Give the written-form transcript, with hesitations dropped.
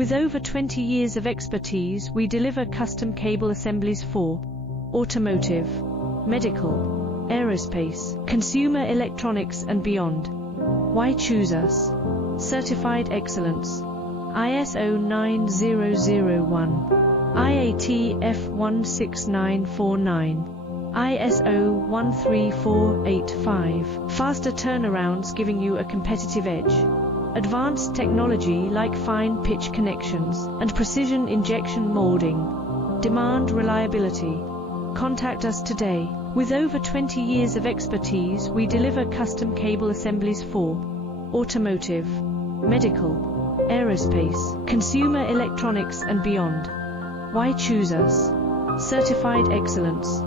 With over 20 years of expertise, we deliver custom cable assemblies for automotive, medical, aerospace, consumer electronics and beyond. Why choose us? Certified excellence. ISO 9001, IAT F16949, ISO 13485. Faster turnarounds giving you a competitive edge. Advanced technology like fine pitch connections and precision injection molding. Demand reliability. Contact us today. With over 20 years of expertise, we deliver custom cable assemblies for automotive, medical, aerospace, consumer electronics and beyond. Why choose us? Certified excellence.